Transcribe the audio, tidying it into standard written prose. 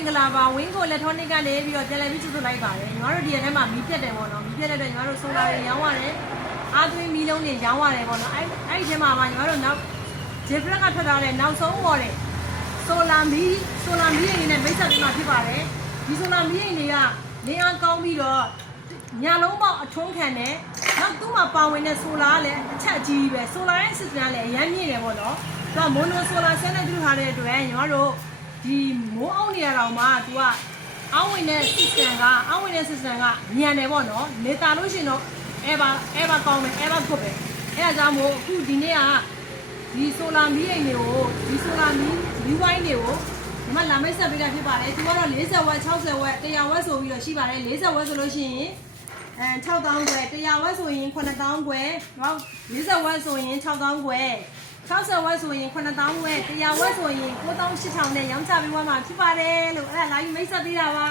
င်္ဂလာပါဝင်းကိုလက်ထောနစ်ကနေပြီးတော့ပြန်လည်ပြီးကျွတ်လိုက်ပါတယ်ညီမတို့ဒီရက်ထဲမှာမီးပြတ်တယ်ပေါ့နော်မီးပြတ်တဲ့အတွက်ညီမတို့ဆိုလာတွေရောင်းရတယ်အားသွင်းမီးလုံးတွေရောင်းရတယ်ပေါ့နော်အဲ့ဒီထဲမှာညီမတို့နောက်ဂျေဖရက်ကထွက်ထားတဲ့နောက်ဆုံးပေါ်တဲ့ဆိုလာမီးအိမ်နဲ့မိတ်ဆက်ပြီးမှဖြစ်ပါတယ်ဒီဆိုလာမီးအိမ်တွေကလင်းအားကောင်းပြီးတော့ညာလုံးပေါက်အထုံးခံတယ်နောက်သူ့မှာပါဝင်တဲ့ဆိုလာကလည်းအချက်ကြီးပဲဆိုလာရဲ့ system ကလည်းအရင်မြင့်တယ်ပေါ့နော်သူကမိုနိုဆိုလာဆဲနဲ့တူထားတဲ့အတွက်ညီမတို့ဒီမိုးအောင်နေရတော့မှ तू ကအောင်းဝင်တဲ့ system ကညံတယ်ပေါ့နော်နေတာလို့ရှိရင်တော့ ever ကောင်းတယ် ever good ပဲအဲဒါကြောင့်မို့အခုဒီနေ့ကဒီဆိုလာမီးအိမ်တွေကိုဒီဆိုလာမီးဝိုင်းတွေကိုဒီမှာလာမိတ်ဆက်ပေးတာဖြစ်ပါတယ်သူကတော့40ဝက်60ဝက်100ဝက်ဆိုပြီးတော့ရှိပါတယ်40ဝက်ဆိုလို့ရှိရင်6000ကျွဲ100ဝက်ဆိုရင်9000ကျွဲနော်40ဝက်ဆိုရင်6000ကျွဲ60ဝက်ဆိုရင်9000ဝက်100ဝက်ဆိုရင်9800နဲ့ရောင်းချပေးသွားမှာဖြစ်ပါတယ်လို့အဲ့ဒါလာပြီးမိတ်ဆက်ပေးတာပါ